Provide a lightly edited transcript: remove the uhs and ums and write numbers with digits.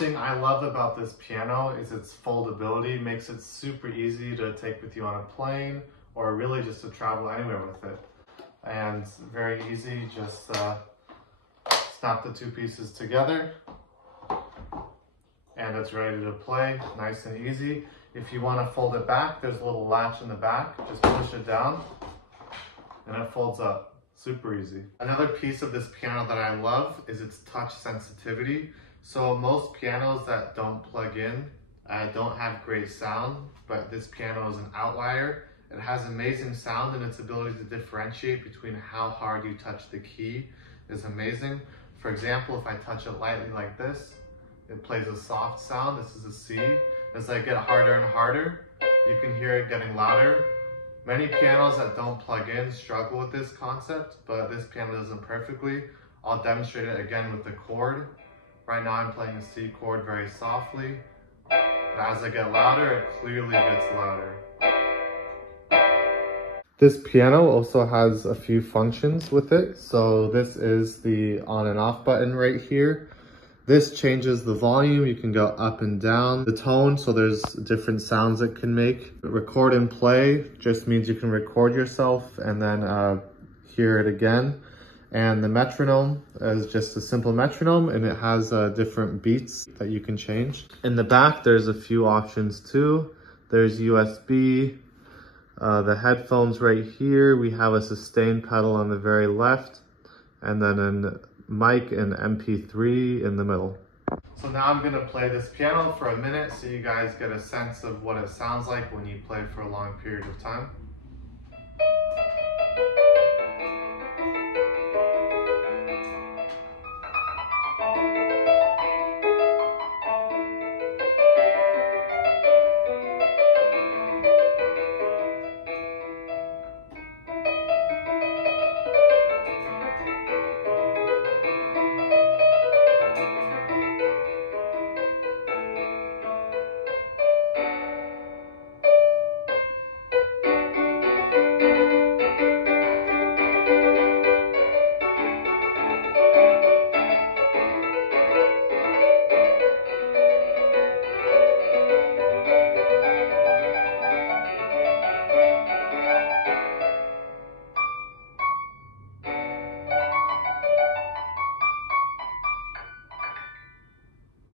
thing I love about this piano is its foldability. It makes it super easy to take with you on a plane or really just to travel anywhere with it. And very easy, just snap the two pieces together and it's ready to play, nice and easy. If you want to fold it back, there's a little latch in the back, just push it down and it folds up. Super easy. Another piece of this piano that I love is its touch sensitivity. So most pianos that don't plug in don't have great sound, but this piano is an outlier. It has amazing sound and its ability to differentiate between how hard you touch the key is amazing. For example, if I touch it lightly like this, it plays a soft sound. This is a C. As I get harder and harder, you can hear it getting louder. Many pianos that don't plug in struggle with this concept, but this piano does it perfectly. I'll demonstrate it again with the chord. Right now I'm playing a C chord very softly. But as I get louder, it clearly gets louder. This piano also has a few functions with it. So this is the on and off button right here. This changes the volume. You can go up and down the tone, so there's different sounds it can make. Record and play just means you can record yourself and then hear it again. And the metronome is just a simple metronome and it has different beats that you can change. In the back, there's a few options too. There's USB, the headphones right here. We have a sustain pedal on the very left and then an mic and MP3 in the middle. So now I'm gonna play this piano for a minute so you guys get a sense of what it sounds like when you play for a long period of time.